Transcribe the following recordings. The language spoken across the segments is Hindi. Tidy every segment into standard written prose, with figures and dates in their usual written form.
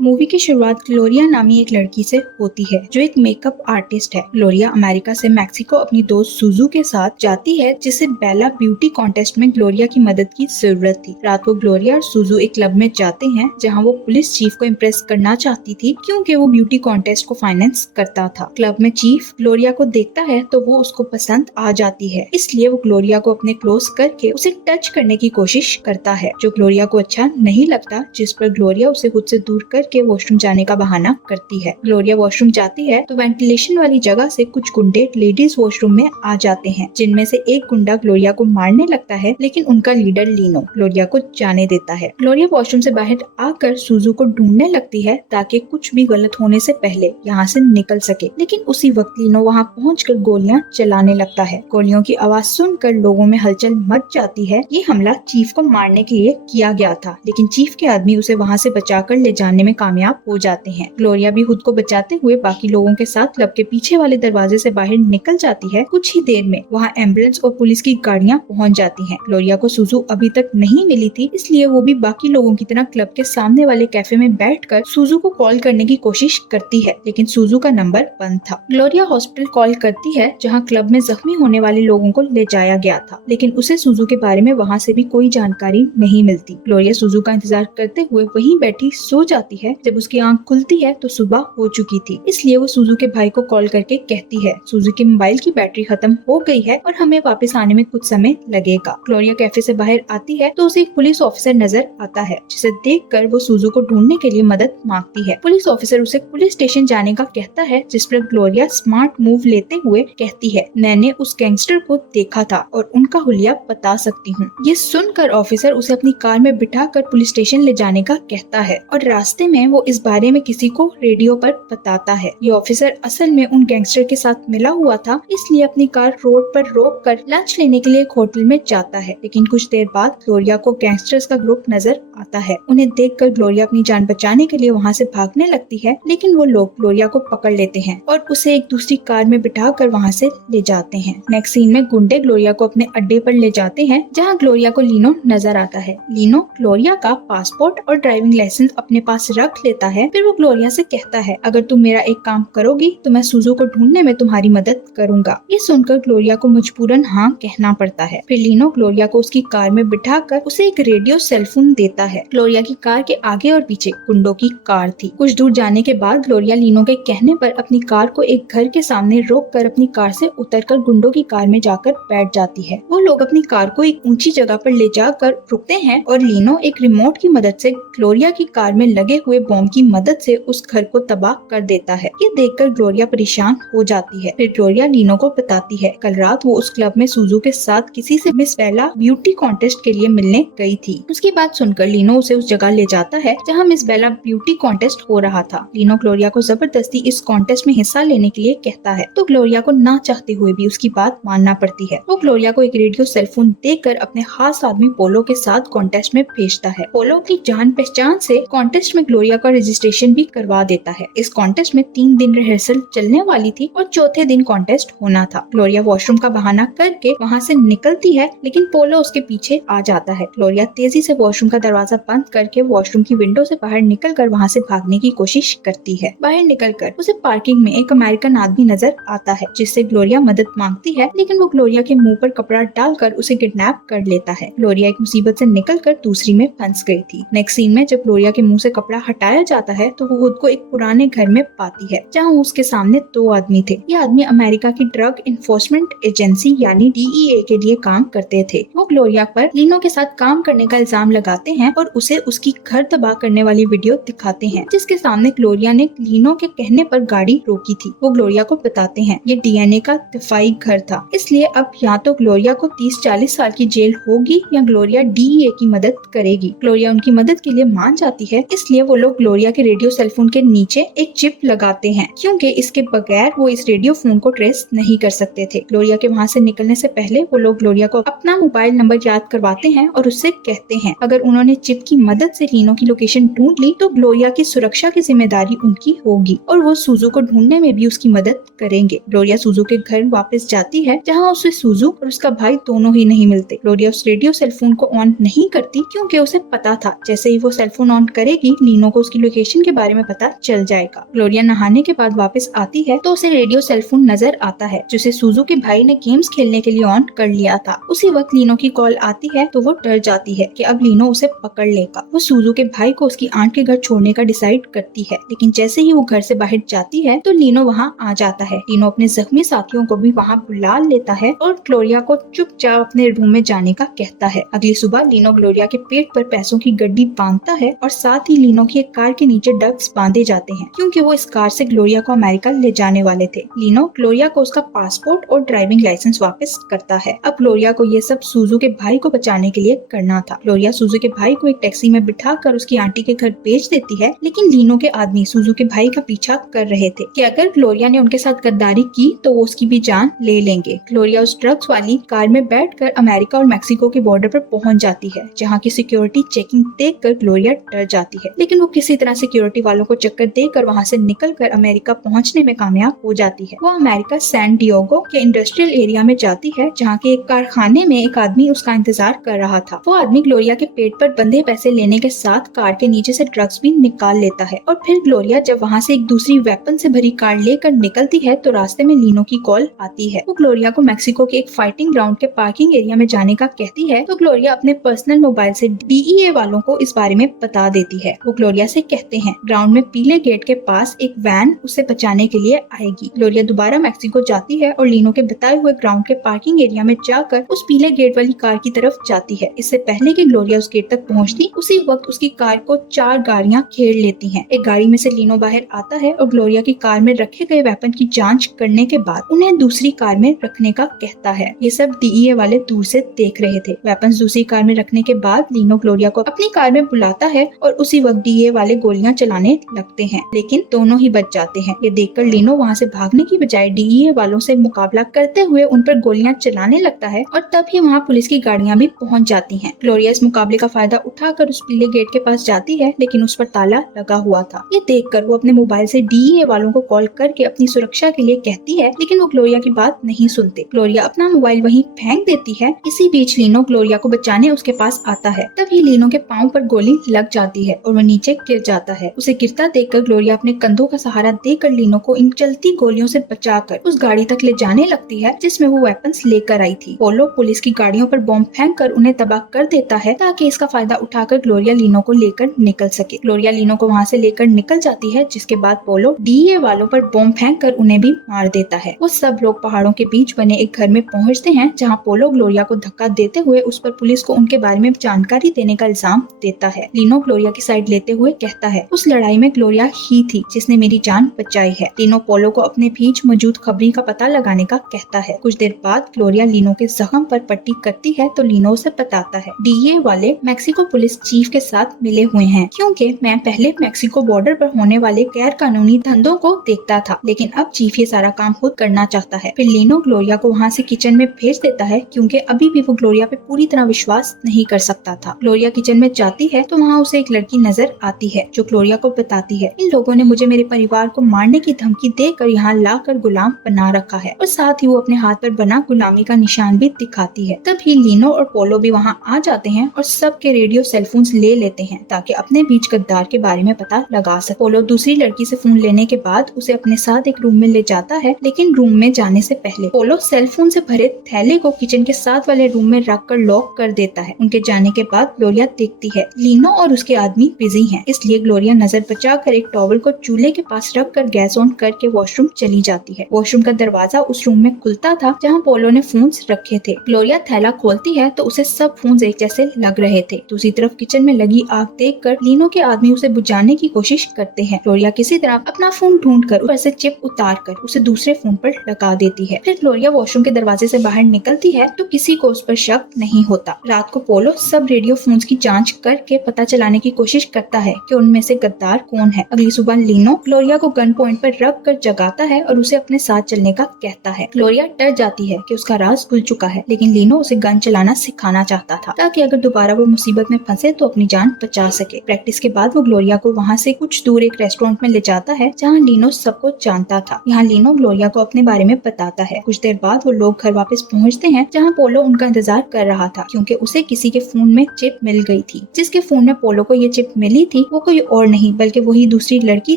मूवी की शुरुआत ग्लोरिया नामी एक लड़की से होती है जो एक मेकअप आर्टिस्ट है। ग्लोरिया अमेरिका से मैक्सिको अपनी दोस्त सुजू के साथ जाती है जिसे बेला ब्यूटी कॉन्टेस्ट में ग्लोरिया की मदद की जरूरत थी। रात को ग्लोरिया और सुजू एक क्लब में जाते हैं जहां वो पुलिस चीफ को इम्प्रेस करना चाहती थी क्योंकि वो ब्यूटी कॉन्टेस्ट को फाइनेंस करता था। क्लब में चीफ ग्लोरिया को देखता है तो वो उसको पसंद आ जाती है, इसलिए वो ग्लोरिया को अपने क्लोज करके उसे टच करने की कोशिश करता है जो ग्लोरिया को अच्छा नहीं लगता, जिस पर ग्लोरिया उसे खुद से दूर करके वॉशरूम जाने का बहाना करती है। ग्लोरिया वॉशरूम जाती है तो वेंटिलेशन वाली जगह से कुछ गुंडे लेडीज वॉशरूम में आ जाते हैं, जिनमें से एक गुंडा ग्लोरिया को मारने लगता है, लेकिन उनका लीडर लीनो ग्लोरिया को जाने देता है। ग्लोरिया वॉशरूम से बाहर आकर सुजू को ढूंढने लगती है ताकि कुछ भी गलत होने से पहले यहाँ से निकल सके, लेकिन उसी वक्त लीनो वहाँ पहुँचकर गोलियां चलाने लगता है। गोलियों की आवाज सुनकर लोगों में हलचल मच जाती है। ये हमला चीफ को मारने के लिए किया गया था, लेकिन चीफ के आदमी उसे वहाँ से बचाकर ले जाने में कामयाब हो जाते हैं। ग्लोरिया भी खुद को बचाते हुए बाकी लोगों के साथ क्लब के पीछे वाले दरवाजे से बाहर निकल जाती है। कुछ ही देर में वहाँ एम्बुलेंस और पुलिस की गाड़ियाँ पहुँच जाती हैं। ग्लोरिया को सुजू अभी तक नहीं मिली थी, इसलिए वो भी बाकी लोगों की तरह क्लब के सामने वाले कैफे में बैठकर सुजू को कॉल करने की कोशिश करती है, लेकिन सुजू का नंबर बंद था। ग्लोरिया हॉस्पिटल कॉल करती है जहाँ क्लब में जख्मी होने वाले लोगों को ले जाया गया था, लेकिन उसे सुजू के बारे में वहाँ से भी कोई जानकारी नहीं मिलती। ग्लोरिया सुजू का इंतजार करते हुए वहीं बैठी सो जाती है। जब उसकी आंख खुलती है तो सुबह हो चुकी थी, इसलिए वो सुजू के भाई को कॉल करके कहती है सुजू के मोबाइल की बैटरी खत्म हो गई है और हमें वापस आने में कुछ समय लगेगा। ग्लोरिया कैफे से बाहर आती है तो उसे एक पुलिस ऑफिसर नजर आता है, जिसे देखकर वो सुजू को ढूंढने के लिए मदद मांगती है। पुलिस ऑफिसर उसे पुलिस स्टेशन जाने का कहता है, जिस पर ग्लोरिया स्मार्ट मूव लेते हुए कहती है मैंने उस गैंगस्टर को देखा था और उनका हुलिया बता सकती हूँ। ये सुनकर ऑफिसर उसे अपनी कार में बिठाकर पुलिस स्टेशन ले जाने का कहता है और रास्ते में वो इस बारे में किसी को रेडियो पर बताता है। ये ऑफिसर असल में उन गैंगस्टर के साथ मिला हुआ था, इसलिए अपनी कार रोड पर रोक कर लंच लेने के लिए एक होटल में जाता है, लेकिन कुछ देर बाद ग्लोरिया को गैंगस्टर्स का ग्रुप नजर आता है। उन्हें देखकर ग्लोरिया अपनी जान बचाने के लिए वहाँ से भागने लगती है, लेकिन वो लोग ग्लोरिया को पकड़ लेते हैं और उसे एक दूसरी कार में बिठा कर वहाँ से ले जाते हैं। नेक्स्ट सीन में गुंडे ग्लोरिया को अपने अड्डे पर ले जाते हैं जहाँ ग्लोरिया को लीनो नजर आता है। लीनो ग्लोरिया का पासपोर्ट और ड्राइविंग लाइसेंस अपने पास रख लेता है। फिर वो ग्लोरिया से कहता है अगर तुम मेरा एक काम करोगी तो मैं सुजू को ढूंढने में तुम्हारी मदद करूंगा। ये सुनकर ग्लोरिया को मजबूरन हाँ कहना पड़ता है। फिर लीनो ग्लोरिया को उसकी कार में बिठाकर उसे एक रेडियो सेलफोन देता है। ग्लोरिया की कार के आगे और पीछे गुंडों की कार थी। कुछ दूर जाने के बाद ग्लोरिया लीनो के कहने पर अपनी कार को एक घर के सामने रोक कर अपनी कार से उतरकर गुंडों की कार में जाकर बैठ जाती है। वो लोग अपनी कार को एक ऊंची जगह पर ले जाकर रुकते हैं और लीनो एक रिमोट की मदद से ग्लोरिया की कार में लगे हुए बॉम्ब की मदद से उस घर को तबाह कर देता है। ये देखकर ग्लोरिया परेशान हो जाती है। फिर ग्लोरिया लीनो को बताती है कल रात वो उस क्लब में सुजू के साथ किसी से मिस बेला ब्यूटी कॉन्टेस्ट के लिए मिलने गई थी। उसकी बात सुनकर लीनो उसे उस जगह ले जाता है जहाँ मिस बेला ब्यूटी कॉन्टेस्ट हो रहा था। लीनो ग्लोरिया को जबरदस्ती इस कॉन्टेस्ट में हिस्सा लेने के लिए कहता है, तो ग्लोरिया को ना चाहते हुए भी उसकी बात मानना पड़ती है। वो ग्लोरिया को एक रेडियो सेलफोन देकर अपने खास आदमी पोलो के साथ कॉन्टेस्ट में भेजता है। पोलो की जान पहचान से कॉन्टेस्ट में ग्लोरिया का रजिस्ट्रेशन भी करवा देता है। इस कॉन्टेस्ट में 3 दिन रिहर्सल चलने वाली थी और चौथे दिन कॉन्टेस्ट होना था। ग्लोरिया वॉशरूम का बहाना करके वहाँ से निकलती है, लेकिन पोलो उसके पीछे आ जाता है। ग्लोरिया तेजी से वॉशरूम का दरवाजा बंद करके वॉशरूम की विंडो से बाहर निकलकर वहाँ से भागने की कोशिश करती है। बाहर निकलकर उसे पार्किंग में एक अमेरिकन आदमी नजर आता है, जिससे ग्लोरिया मदद मांगती है, लेकिन वो ग्लोरिया के मुंह पर कपड़ा डालकर उसे किडनैप कर लेता है। ग्लोरिया एक मुसीबत से निकलकर दूसरी में फंस गई थी। नेक्स्ट सीन में जब ग्लोरिया के मुंह से कपड़ा हटाया जाता है तो वो खुद को एक पुराने घर में पाती है जहाँ उसके सामने 2 आदमी थे। ये आदमी अमेरिका की ड्रग इन्फोर्समेंट एजेंसी यानी DEA के लिए काम करते थे। वो ग्लोरिया पर लीनो के साथ काम करने का इल्जाम लगाते हैं और उसे उसकी घर तबाह करने वाली वीडियो दिखाते हैं, जिसके सामने ग्लोरिया ने लीनो के कहने पर गाड़ी रोकी थी। वो ग्लोरिया को बताते हैं ये DNA का दफाई घर था, इसलिए अब या तो ग्लोरिया को 30-40 साल की जेल होगी या ग्लोरिया DEA की मदद करेगी। ग्लोरिया उनकी मदद के लिए मान जाती है, इसलिए वो लोग ग्लोरिया के रेडियो सेलफोन के नीचे एक चिप लगाते हैं, क्योंकि इसके बगैर वो इस रेडियो फोन को ट्रेस नहीं कर सकते थे। ग्लोरिया के वहाँ से निकलने से पहले वो लोग ग्लोरिया को अपना मोबाइल नंबर याद करवाते हैं और उससे कहते हैं अगर उन्होंने चिप की मदद से लीनो की लोकेशन ढूंढ ली तो ग्लोरिया की सुरक्षा की जिम्मेदारी उनकी होगी और वो सुजू को ढूंढने में भी उसकी मदद करेंगे। ग्लोरिया सुजू के घर वापस जाती है जहाँ उसे सुजू और उसका भाई दोनों ही नहीं मिलते। ग्लोरिया उस रेडियो सेलफोन को ऑन नहीं करती क्योंकि उसे पता था जैसे ही वो सेलफोन ऑन करेगी लीनो लीनो को उसकी लोकेशन के बारे में पता चल जाएगा। ग्लोरिया नहाने के बाद वापस आती है तो उसे रेडियो सेलफोन नजर आता है जिसे सुजू के भाई ने गेम्स खेलने के लिए ऑन कर लिया था। उसी वक्त लीनो की कॉल आती है तो वो डर जाती है कि अब लीनो उसे पकड़ लेगा। वो सुजू के भाई को उसकी आंट के घर छोड़ने का डिसाइड करती है, लेकिन जैसे ही वो घर से बाहर जाती है तो लीनो वहाँ आ जाता है। लीनो अपने जख्मी साथियों को भी वहाँ बुला लेता है और ग्लोरिया को चुपचाप अपने रूम में जाने का कहता है। अगली सुबह लीनो ग्लोरिया के पेट पर पैसों की गड्डी बांधता है और साथ ही लीनो की एक कार के नीचे डग्स बांधे जाते हैं क्योंकि वो इस कार से ग्लोरिया को अमेरिका ले जाने वाले थे। लीनो ग्लोरिया को उसका पासपोर्ट और ड्राइविंग लाइसेंस वापस करता है। अब ग्लोरिया को ये सब सुजू के भाई को बचाने के लिए करना था। ग्लोरिया सुजू के भाई को एक टैक्सी में बिठाकर उसकी आंटी के घर भेज देती है, लेकिन लीनो के आदमी सुजू के भाई का पीछा कर रहे थे कि अगर ग्लोरिया ने उनके साथ गद्दारी की तो वो उसकी भी जान ले लेंगे। ग्लोरिया उस ड्रग्स वाली कार में बैठकर अमेरिका और मेक्सिको के बॉर्डर पर पहुंच जाती है, जहां की सिक्योरिटी चेकिंग देखकर ग्लोरिया डर जाती है, लेकिन वो किसी तरह सिक्योरिटी वालों को चक्कर देकर वहां से निकलकर अमेरिका पहुंचने में कामयाब हो जाती है। वो अमेरिका सैन डिएगो के इंडस्ट्रियल एरिया में जाती है, जहाँ के एक कारखाने में एक आदमी उसका इंतजार कर रहा था। वो आदमी ग्लोरिया के पेट पर बंधे पैसे लेने के साथ कार के नीचे से ड्रग्स भी निकाल लेता है और फिर ग्लोरिया जब वहाँ से एक दूसरी वेपन से भरी कार लेकर निकलती है तो रास्ते में लीनो की कॉल आती है। वो ग्लोरिया को मेक्सिको के एक फाइटिंग ग्राउंड के पार्किंग एरिया में जाने का कहती है तो ग्लोरिया अपने पर्सनल मोबाइल से डीईए वालों को इस बारे में बता देती है। वो ग्लोरिया से कहते हैं ग्राउंड में पीले गेट के पास एक वैन उसे बचाने के लिए आएगी। ग्लोरिया दोबारा मेक्सिको जाती है और लीनो के बताए हुए ग्राउंड के पार्किंग एरिया में जाकर उस पीले गेट वाली कार की तरफ जाती है। इससे पहले कि ग्लोरिया उस गेट तक पहुंचती, उसी वक्त उसकी कार को 4 गाड़ियां घेर लेती हैं। एक गाड़ी में से लीनो बाहर आता है और ग्लोरिया की कार में रखे गए वेपन की जांच करने के बाद उन्हें दूसरी कार में रखने का कहता है। ये सब डीईए वाले दूर से देख रहे थे। वेपन दूसरी कार में रखने के बाद लीनो ग्लोरिया को अपनी कार में बुलाता है और उसी वक्त डीईए वाले गोलियां चलाने लगते हैं, लेकिन दोनों ही बच जाते हैं। ये देखकर लीनो वहाँ से भागने की बजाय डीईए वालों से मुकाबला करते हुए उन पर गोलियां चलाने लगता है और तभी वहाँ पुलिस की गाड़ियां भी पहुँच जाती हैं। ग्लोरिया इस मुकाबले का फायदा उठाकर उस पीले गेट के पास जाती है, लेकिन उस पर ताला लगा हुआ था। ये देखकर वो अपने मोबाइल से डीईए वालों को कॉल करके अपनी सुरक्षा के लिए कहती है, लेकिन वो ग्लोरिया की बात नहीं सुनते। ग्लोरिया अपना मोबाइल वहीं फेंक देती है। इसी बीच लीनो ग्लोरिया को बचाने उसके पास आता है। तभी लीनो के पाँव पर गोली लग जाती है और वो नीचे गिर जाता है। उसे गिरता देखकर ग्लोरिया अपने कंधों का सहारा देकर लीनो को इन चलती गोलियों से बचाकर उस गाड़ी तक ले जाने लगती है जिसमें वो वेपन्स लेकर आई थी। पोलो पुलिस की गाड़ियों पर बॉम्ब फेंककर उन्हें तबाह कर देता है ताकि इसका फायदा उठाकर ग्लोरिया लीनो को लेकर निकल सके। ग्लोरिया लीनो को वहाँ से लेकर निकल जाती है, जिसके बाद पोलो डीए वालों पर बॉम्ब फेंककर उन्हें भी मार देता है। वो सब लोग पहाड़ों के बीच बने एक घर में पहुँचते हैं, जहाँ पोलो ग्लोरिया को धक्का देते हुए उस पर पुलिस को उनके बारे में जानकारी देने का इल्जाम देता है। लीनो ग्लोरिया की साइड लेते हुए कहता है उस लड़ाई में ग्लोरिया ही थी जिसने मेरी जान बचाई है। लीनो पोलो को अपने बीच मौजूद खबरी का पता लगाने का कहता है। कुछ देर बाद ग्लोरिया लीनो के जख्म पर पट्टी करती है तो लीनो उसे बताता है डीए वाले मेक्सिको पुलिस चीफ के साथ मिले हुए हैं, क्योंकि मैं पहले मेक्सिको बॉर्डर पर होने वाले गैर कानूनी धंधों को देखता था, लेकिन अब चीफ ये सारा काम खुद करना चाहता है। फिर लीनो ग्लोरिया को वहाँ से किचन में भेज देता है, क्योंकि अभी भी वो ग्लोरिया पे पूरी तरह विश्वास नहीं कर सकता था। ग्लोरिया किचन में जाती है तो वहाँ उसे एक लड़की नजर आती है जो ग्लोरिया को बताती है इन लोगों ने मुझे मेरे परिवार को मारने की धमकी देकर यहाँ लाकर गुलाम बना रखा है, और साथ ही वो अपने हाथ पर बना गुलामी का निशान भी दिखाती है। तभी लीनो और पोलो भी वहाँ आ जाते हैं और सबके रेडियो सेलफोन्स ले लेते हैं ताकि अपने बीच गद्दार के बारे में पता लगा सके। पोलो दूसरी लड़की से फोन लेने के बाद उसे अपने साथ एक रूम में ले जाता है, लेकिन रूम में जाने से पहले पोलो सेलफोन से भरे थैले को किचन के साथ वाले रूम में रखकर लॉक कर देता है। उनके जाने के बाद ग्लोरिया देखती है लीनो और उसके आदमी बिजी हैं, इसलिए ग्लोरिया नजर बचाकर एक टॉवल को चूल्हे के पास रखकर गैस ऑन करके वॉशरूम चली जाती है। वॉशरूम का दरवाजा उस रूम में खुलता था जहाँ पोलो ने फोन्स रखे थे। ग्लोरिया थैला खोलती है तो उसे सब फोन्स एक जैसे लग रहे थे। दूसरी तरफ किचन में लगी आग देखकर लीनो के आदमी उसे बुझाने की कोशिश करते हैं। ग्लोरिया किसी तरह अपना फोन ढूंढकर ऊपर से चिप उतारकर उसे दूसरे फोन पर लगा देती है। फिर ग्लोरिया वॉशरूम के दरवाजे से बाहर निकलती है तो किसी को उस पर शक नहीं होता। रात को पोलो सब रेडियो फोन्स की जांच करके पता चलाने की कोशिश करता है कि उनमें से गद्दार कौन है। अगली सुबह लीनो ग्लोरिया को गन पॉइंट पर रख कर जगाता है और उसे अपने साथ चलने का कहता है। ग्लोरिया डर जाती है कि उसका राज खुल चुका है, लेकिन लीनो उसे गन चलाना सिखाना चाहता था ताकि अगर दोबारा वो मुसीबत में फंसे तो अपनी जान बचा सके। प्रैक्टिस के बाद वो ग्लोरिया को वहाँ से कुछ दूर एक रेस्टोरेंट में ले जाता है जहाँ लीनो सबको जानता था। यहाँ लीनो ग्लोरिया को अपने बारे में बताता है। कुछ देर बाद वो लोग घर वापस पहुँचते हैं जहाँ पोलो उनका इंतजार कर रहा था, क्योंकि उसे किसी के फोन में चिप मिल गई थी। जिसके फोन में पोलो को ये चिप मिली थी थी वो कोई और नहीं बल्कि वही दूसरी लड़की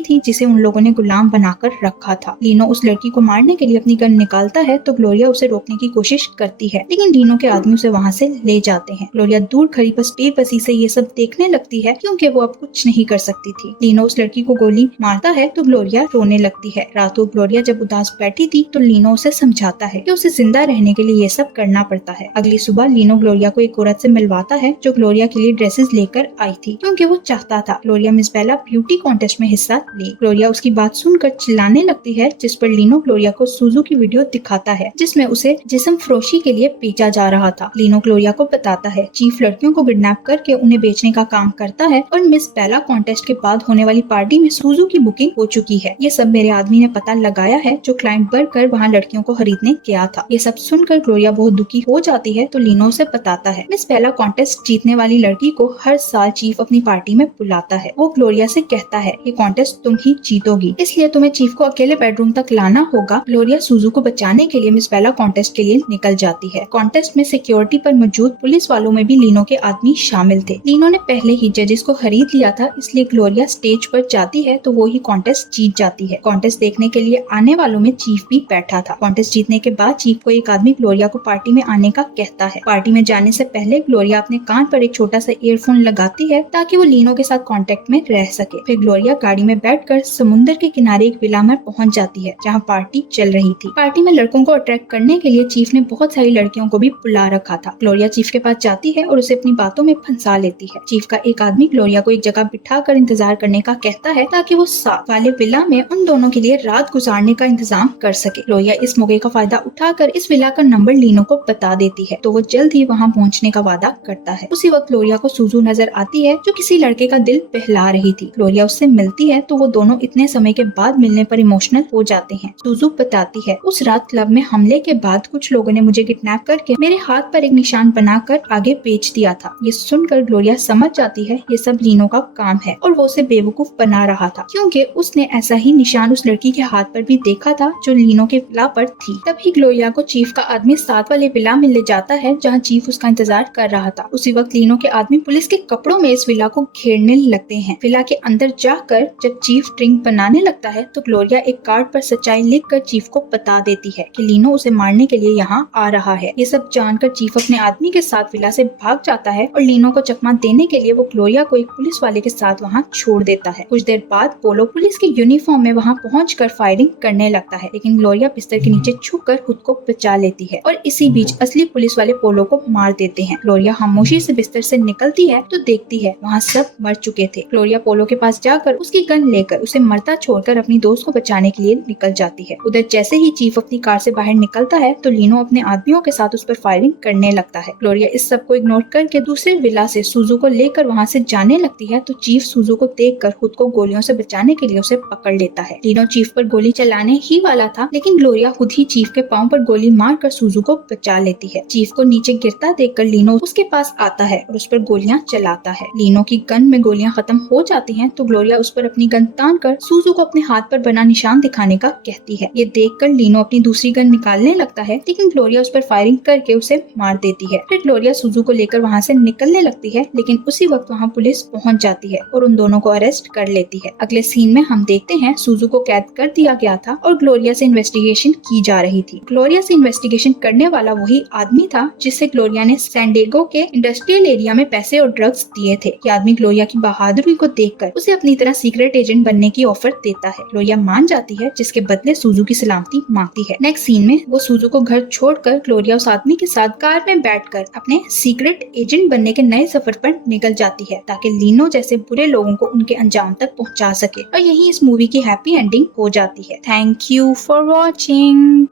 थी जिसे उन लोगों ने गुलाम बनाकर रखा था। लीनो उस लड़की को मारने के लिए अपनी गन निकालता है तो ग्लोरिया उसे रोकने की कोशिश करती है, लेकिन लीनो के आदमी उसे वहाँ से ले जाते हैं। ग्लोरिया दूर खड़ी बस बेबसी से ये सब देखने लगती है क्योंकि वो अब कुछ नहीं कर सकती थी। लीनो उस लड़की को गोली मारता है तो ग्लोरिया रोने लगती है। रात को ग्लोरिया जब उदास बैठी थी तो लीनो उसे समझाता है कि उसे जिंदा रहने के लिए ये सब करना पड़ता है। अगली सुबह लीनो ग्लोरिया को एक औरत से मिलवाता है जो ग्लोरिया के लिए ड्रेसेस लेकर आई थी क्योंकि वो चाहता था ग्लोरिया मिस बेला ब्यूटी कॉन्टेस्ट में हिस्सा ले। ग्लोरिया उसकी बात सुनकर चिल्लाने लगती है, जिस पर लीनो ग्लोरिया को सुजू की वीडियो दिखाता है जिसमें उसे जिस्म फरोशी के लिए बेचा जा रहा था। लीनो ग्लोरिया को बताता है चीफ लड़कियों को किडनैप करके उन्हें बेचने का काम करता है और मिस बेला कॉन्टेस्ट के बाद होने वाली पार्टी में सुजू की बुकिंग हो चुकी है। ये सब मेरे आदमी ने पता लगाया है जो क्लाइंट बनकर वहाँ लड़कियों को खरीदने गया था। ये सब सुनकर ग्लोरिया बहुत दुखी हो जाती है तो लीनो से बताता है मिस बेला कॉन्टेस्ट जीतने वाली लड़की को हर साल चीफ अपनी पार्टी में बुलाता है। वो ग्लोरिया से कहता है ये कॉन्टेस्ट तुम ही जीतोगी, इसलिए तुम्हें चीफ को अकेले बेडरूम तक लाना होगा। ग्लोरिया सुजू को बचाने के लिए मिस बेला कॉन्टेस्ट के लिए निकल जाती है। कॉन्टेस्ट में सिक्योरिटी पर मौजूद पुलिस वालों में भी लीनो के आदमी शामिल थे। लीनो ने पहले ही जजेस को खरीद लिया था, इसलिए ग्लोरिया स्टेज पर जाती है तो वो ही कॉन्टेस्ट जीत जाती है। कॉन्टेस्ट देखने के लिए आने वालों में चीफ भी बैठा था। कॉन्टेस्ट जीतने के बाद चीफ को एक आदमी ग्लोरिया को पार्टी में आने का कहता है। पार्टी में जाने से पहले ग्लोरिया अपने कान पर एक छोटा सा ईयरफोन लगाती है ताकि वो लीनो के साथ कांटेक्ट में रह सके। फिर ग्लोरिया गाड़ी में बैठकर समुद्र के किनारे एक विला में पहुंच जाती है जहां पार्टी चल रही थी। पार्टी में लड़कों को अट्रैक्ट करने के लिए चीफ ने बहुत सारी लड़कियों को भी बुला रखा था। ग्लोरिया चीफ के पास जाती है और उसे अपनी बातों में फंसा लेती है। चीफ का एक आदमी ग्लोरिया को एक जगह बिठा कर इंतजार करने का कहता है ताकि वो साथ वाले विला में उन दोनों के लिए रात गुजारने का इंतजाम कर सके। ग्लोरिया इस मौके का फायदा उठाकर इस विला का नंबर लीनो को बता देती है तो वो जल्द ही वहाँ पहुँचने का वादा करता है। उसी वक्त ग्लोरिया को सुजू नजर आती है जो किसी लड़के का दिल बहला रही थी। ग्लोरिया उससे मिलती है तो वो दोनों इतने समय के बाद मिलने पर इमोशनल हो जाते हैं। सुजू बताती है उस रात क्लब में हमले के बाद कुछ लोगों ने मुझे किडनैप करके मेरे हाथ पर एक निशान बनाकर आगे बेच दिया था। ये सुनकर ग्लोरिया समझ जाती है ये सब लीनो का काम है और वो उसे बेवकूफ बना रहा था क्योंकि उसने ऐसा ही निशान उस लड़की के हाथ पर भी देखा था जो लीनो के विला पर थी। तभी ग्लोरिया को चीफ का आदमी साथ वाले विला में ले जाता है जहाँ चीफ उसका इंतजार कर रहा था। उसी वक्त लीनो के आदमी पुलिस के कपड़ों में इस विला को घेरने लगते हैं। विला के अंदर जाकर जब चीफ ड्रिंक बनाने लगता है तो ग्लोरिया एक कार्ड पर सच्चाई लिखकर चीफ को बता देती है कि लीनो उसे मारने के लिए यहाँ आ रहा है। ये सब जानकर चीफ अपने आदमी के साथ विला से भाग जाता है और लीनो को चकमा देने के लिए वो ग्लोरिया को एक पुलिस वाले के साथ वहाँ छोड़ देता है। कुछ देर बाद पोलो पुलिस के यूनिफॉर्म में वहाँ पहुंचकर फायरिंग करने लगता है, लेकिन ग्लोरिया बिस्तर के नीचे छुपकर खुद को बचा लेती है और इसी बीच असली पुलिस वाले पोलो को मार देते हैं। ग्लोरिया खामोशी से बिस्तर से निकलती है तो देखती है वहाँ सब मर चुके थे। ग्लोरिया पोलो के पास जाकर उसकी गन लेकर उसे मरता छोड़कर अपनी दोस्त को बचाने के लिए निकल जाती है। उधर जैसे ही चीफ अपनी कार से बाहर निकलता है तो लीनो अपने आदमियों के साथ उस पर फायरिंग करने लगता है। ग्लोरिया इस सब को इग्नोर करके दूसरे विला से सुजू को लेकर वहाँ से जाने लगती है तो चीफ सुजू को देखकर खुद को गोलियों से बचाने के लिए उसे पकड़ लेता है। लीनो चीफ पर गोली चलाने ही वाला था, लेकिन ग्लोरिया खुद ही चीफ के पाँव पर गोली मारकर सुजू को बचा लेती है। चीफ को नीचे गिरता देखकर लीनो उसके पास आता है और उस पर गोलियां चलाता है। लीनो की गन में गोलियां खत्म हो जाती हैं तो ग्लोरिया उस पर अपनी गन तान कर सुजू को अपने हाथ पर बना निशान दिखाने का कहती है। ये देखकर लीनो अपनी दूसरी गन निकालने लगता है, लेकिन ग्लोरिया उस पर फायरिंग करके उसे मार देती है। फिर ग्लोरिया सुजू को लेकर वहाँ से निकलने लगती है, लेकिन उसी वक्त वहाँ पुलिस पहुँच जाती है और उन दोनों को अरेस्ट कर लेती है। अगले सीन में हम देखते हैं सुजू को कैद कर दिया गया था और ग्लोरिया से इन्वेस्टिगेशन की जा रही थी। ग्लोरिया से इन्वेस्टिगेशन करने वाला वही आदमी था जिससे ग्लोरिया ने सैन डिएगो के इंडस्ट्रियल एरिया में पैसे और ड्रग्स दिए थे। ये आदमी ग्लोरिया की बहादुरी को देखकर उसे अपनी तरह सीक्रेट एजेंट बनने की ऑफर देता है। ग्लोरिया मान जाती है, जिसके बदले सुजू की सलामती मांगती है। नेक्स्ट सीन में वो सुजू को घर छोड़कर ग्लोरिया उस आदमी के साथ कार में बैठकर अपने सीक्रेट एजेंट बनने के नए सफर पर निकल जाती है ताकि लीनो जैसे बुरे लोगों को उनके अंजाम तक पहुंचा सके। और यही इस मूवी की हैप्पी एंडिंग हो जाती है। Thank you for watching.